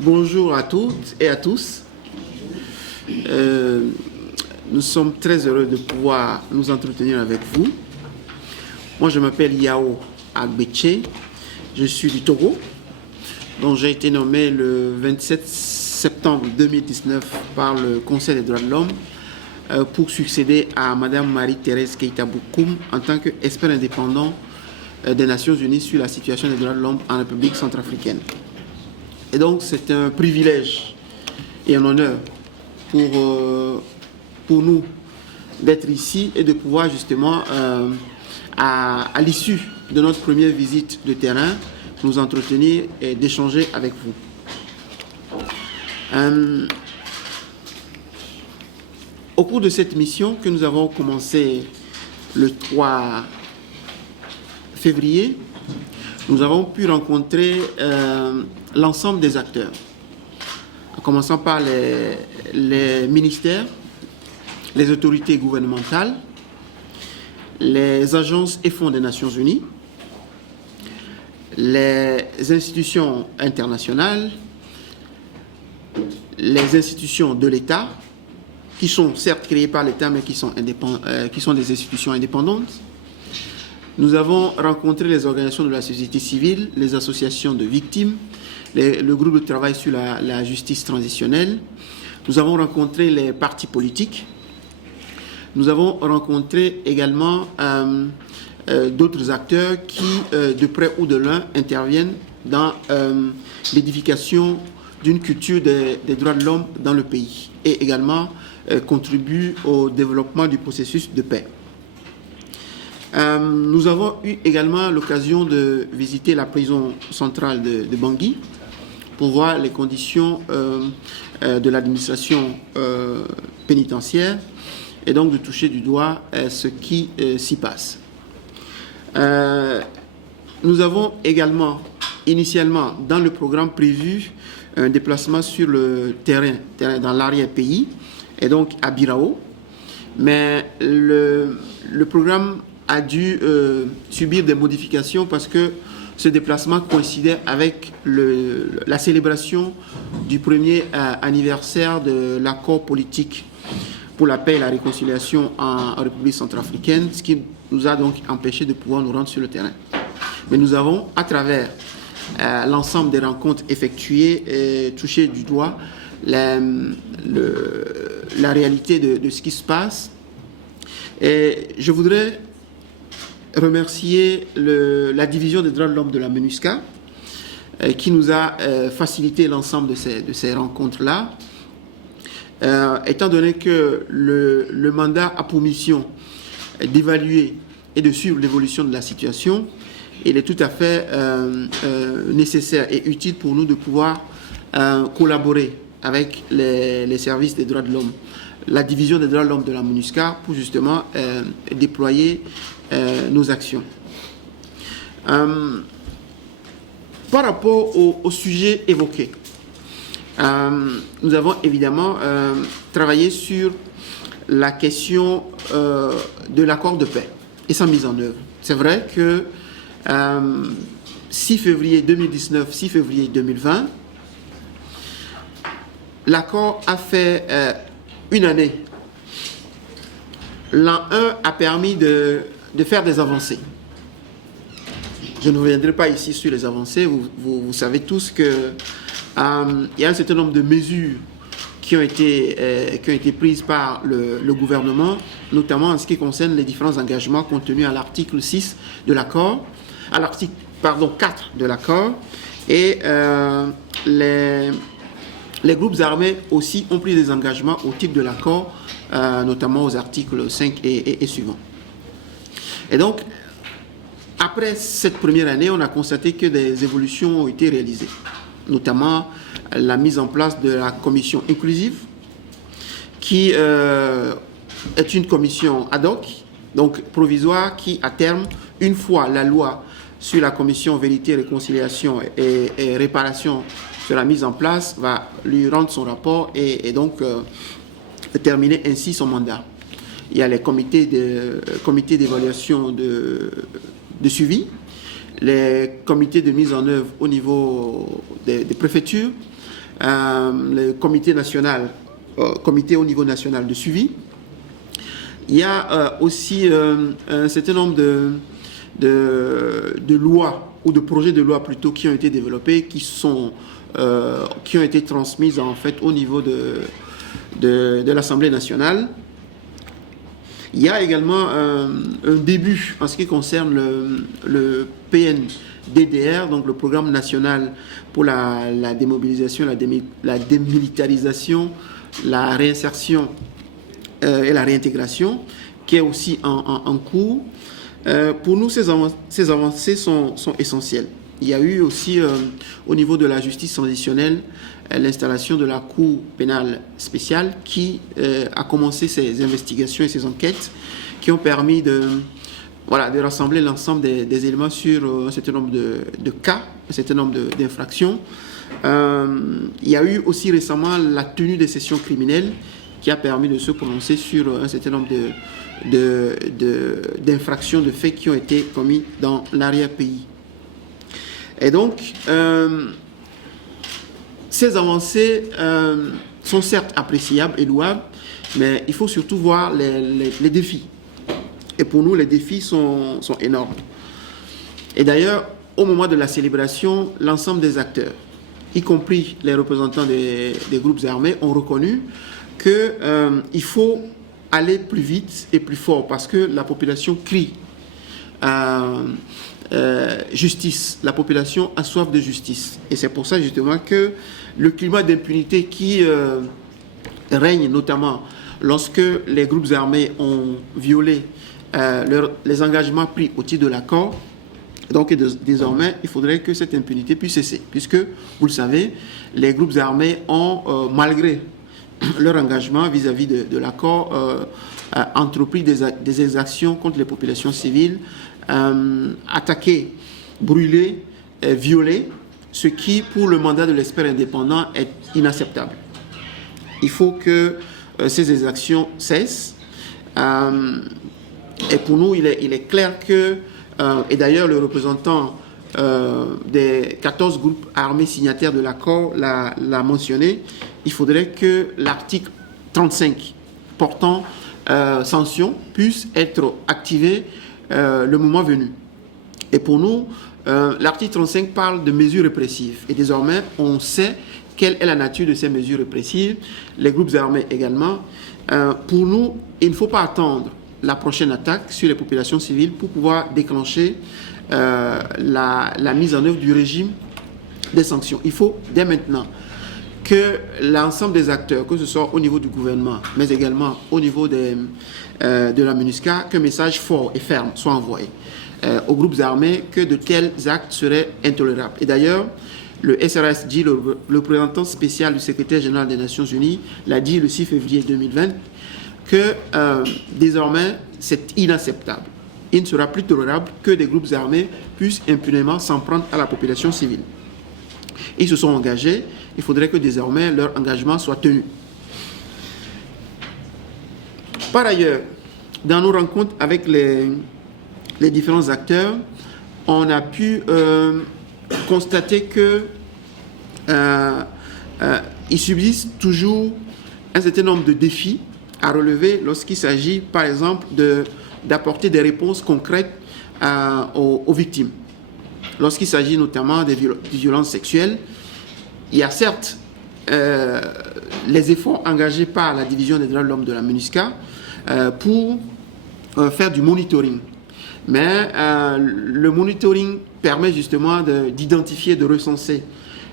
Bonjour à toutes et à tous. Nous sommes très heureux de pouvoir nous entretenir avec vous. Moi, je m'appelle Yao Agbeche. Je suis du Togo, dont j'ai été nommé le 27 septembre 2019 par le Conseil des droits de l'homme pour succéder à Madame Marie-Thérèse Keïta Bokoum en tant qu'expert indépendant des Nations Unies sur la situation des droits de l'homme en République centrafricaine. Et donc, c'est un privilège et un honneur pour nous d'être ici et de pouvoir justement, à l'issue de notre première visite de terrain, nous entretenir et d'échanger avec vous. Au cours de cette mission que nous avons commencé le 3 février, nous avons pu rencontrer l'ensemble des acteurs, en commençant par les ministères, les autorités gouvernementales, les agences et fonds des Nations Unies, les institutions internationales, les institutions de l'État, qui sont certes créées par l'État, mais qui sont des institutions indépendantes. Nous avons rencontré les organisations de la société civile, les associations de victimes, le groupe de travail sur la justice transitionnelle. Nous avons rencontré les partis politiques. Nous avons rencontré également d'autres acteurs qui, de près ou de loin, interviennent dans l'édification d'une culture des droits de l'homme dans le pays et également contribuent au développement du processus de paix. Nous avons eu également l'occasion de visiter la prison centrale de Bangui pour voir les conditions de l'administration pénitentiaire et donc de toucher du doigt ce qui s'y passe. Nous avons également, initialement, dans le programme prévu, un déplacement sur le terrain dans l'arrière-pays et donc à Birao, mais le programme a dû subir des modifications parce que ce déplacement coïncidait avec la célébration du premier anniversaire de l'accord politique pour la paix et la réconciliation en République centrafricaine, ce qui nous a donc empêché de pouvoir nous rendre sur le terrain. Mais nous avons, à travers l'ensemble des rencontres effectuées, touché du doigt la réalité de ce qui se passe. Et je voudrais remercier la division des droits de l'homme de la MINUSCA qui nous a facilité l'ensemble de ces rencontres-là. Étant donné que le mandat a pour mission d'évaluer et de suivre l'évolution de la situation, il est tout à fait nécessaire et utile pour nous de pouvoir collaborer avec les services des droits de l'homme, la division des droits de l'homme de la MINUSCA pour justement déployer nos actions. Par rapport au sujet évoqué, nous avons évidemment travaillé sur la question de l'accord de paix et sa mise en œuvre. C'est vrai que 6 février 2019, 6 février 2020, l'accord a fait une année. L'an 1 a permis de faire des avancées. Je ne reviendrai pas ici sur les avancées. Vous savez tous qu'il y a un certain nombre de mesures qui ont été prises par le gouvernement, notamment en ce qui concerne les différents engagements contenus à l'article 6 de l'accord, à l'article 4 de l'accord, et les groupes armés aussi ont pris des engagements au titre de l'accord, notamment aux articles 5 et suivants. Et donc, après cette première année, on a constaté que des évolutions ont été réalisées, notamment la mise en place de la commission inclusive, qui est une commission ad hoc, donc provisoire, qui à terme, une fois la loi sur la commission vérité, réconciliation et réparation sera mise en place, va lui rendre son rapport et donc terminer ainsi son mandat. Il y a les comités d'évaluation de suivi, les comités de mise en œuvre au niveau des préfectures, le comité national, comité au niveau national de suivi. Il y a aussi un certain nombre de lois, ou de projets de loi plutôt, qui ont été développés, qui ont été transmises en fait au niveau de l'Assemblée nationale. Il y a également un début en ce qui concerne le PNDDR, donc le Programme national pour la démobilisation, la démilitarisation, la réinsertion et la réintégration, qui est aussi en cours. Pour nous, ces avancées sont essentielles. Il y a eu aussi, au niveau de la justice transitionnelle, l'installation de la Cour pénale spéciale qui a commencé ses investigations et ses enquêtes qui ont permis de rassembler l'ensemble des éléments sur un certain nombre de cas, un certain nombre d'infractions. Il y a eu aussi récemment la tenue des sessions criminelles qui a permis de se prononcer sur un certain nombre d'infractions, de faits qui ont été commis dans l'arrière-pays. Et donc, ces avancées sont certes appréciables et louables, mais il faut surtout voir les défis. Et pour nous, les défis sont énormes. Et d'ailleurs, au moment de la célébration, l'ensemble des acteurs, y compris les représentants des groupes armés, ont reconnu qu'il faut aller plus vite et plus fort parce que la population crie justice. La population a soif de justice. Et c'est pour ça justement que le climat d'impunité qui règne notamment lorsque les groupes armés ont violé les engagements pris au titre de l'accord, donc désormais il faudrait que cette impunité puisse cesser puisque, vous le savez, les groupes armés ont, malgré leur engagement vis-à-vis de l'accord, entrepris des exactions contre les populations civiles, attaqué, brûlé, violé, ce qui, pour le mandat de l'expert indépendant, est inacceptable. Il faut que ces exactions cessent. Et pour nous, il est clair que, et d'ailleurs le représentant des 14 groupes armés signataires de l'accord l'a mentionné, il faudrait que l'article 35 portant sanctions puisse être activé le moment venu. Et pour nous, l'article 35 parle de mesures répressives. Et désormais, on sait quelle est la nature de ces mesures répressives. Les groupes armés également. Pour nous, il ne faut pas attendre la prochaine attaque sur les populations civiles pour pouvoir déclencher la mise en œuvre du régime des sanctions. Il faut dès maintenant que l'ensemble des acteurs, que ce soit au niveau du gouvernement, mais également au niveau de la MINUSCA, qu'un message fort et ferme soit envoyé aux groupes armés que de tels actes seraient intolérables. Et d'ailleurs, le SRSJ, le représentant spécial du secrétaire général des Nations Unies, l'a dit le 6 février 2020, que désormais, c'est inacceptable. Il ne sera plus tolérable que des groupes armés puissent impunément s'en prendre à la population civile. Ils se sont engagés, il faudrait que désormais leur engagement soit tenu. Par ailleurs, dans nos rencontres avec les différents acteurs, on a pu constater que il subsiste toujours un certain nombre de défis à relever lorsqu'il s'agit, par exemple, d'apporter des réponses concrètes aux victimes. Lorsqu'il s'agit notamment des violences sexuelles, il y a certes les efforts engagés par la division des droits de l'homme de la MINUSCA pour faire du monitoring. Mais le monitoring permet justement d'identifier, de recenser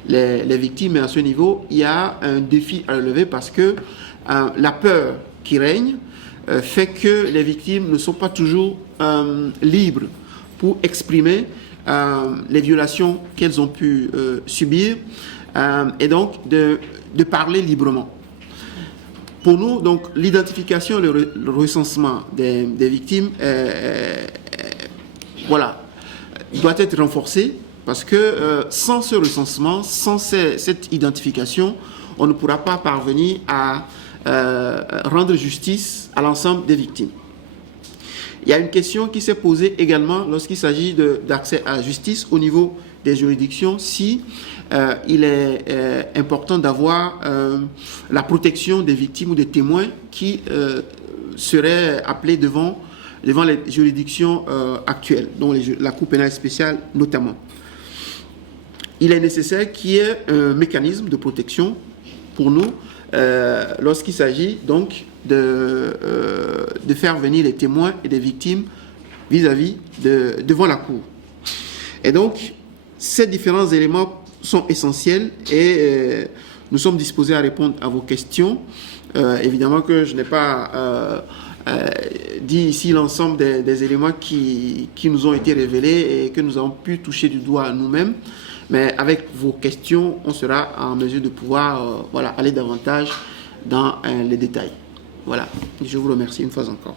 les victimes. Mais à ce niveau, il y a un défi à relever parce que la peur qui règne fait que les victimes ne sont pas toujours libres pour exprimer les violations qu'elles ont pu subir et donc de parler librement. Pour nous, donc, l'identification et le recensement des victimes doit être renforcé parce que sans ce recensement, sans cette identification, on ne pourra pas parvenir à rendre justice à l'ensemble des victimes. Il y a une question qui s'est posée également lorsqu'il s'agit d'accès à la justice au niveau des juridictions si il est important d'avoir la protection des victimes ou des témoins qui seraient appelés devant les juridictions actuelles, dont la Cour pénale spéciale notamment. Il est nécessaire qu'il y ait un mécanisme de protection pour nous lorsqu'il s'agit donc de faire venir les témoins et des victimes devant la Cour. Et donc, ces différents éléments sont essentiels et nous sommes disposés à répondre à vos questions. Évidemment que je n'ai pas dit ici l'ensemble des éléments qui nous ont été révélés et que nous avons pu toucher du doigt nous-mêmes. Mais avec vos questions, on sera en mesure de pouvoir aller davantage dans les détails. Voilà, je vous remercie une fois encore.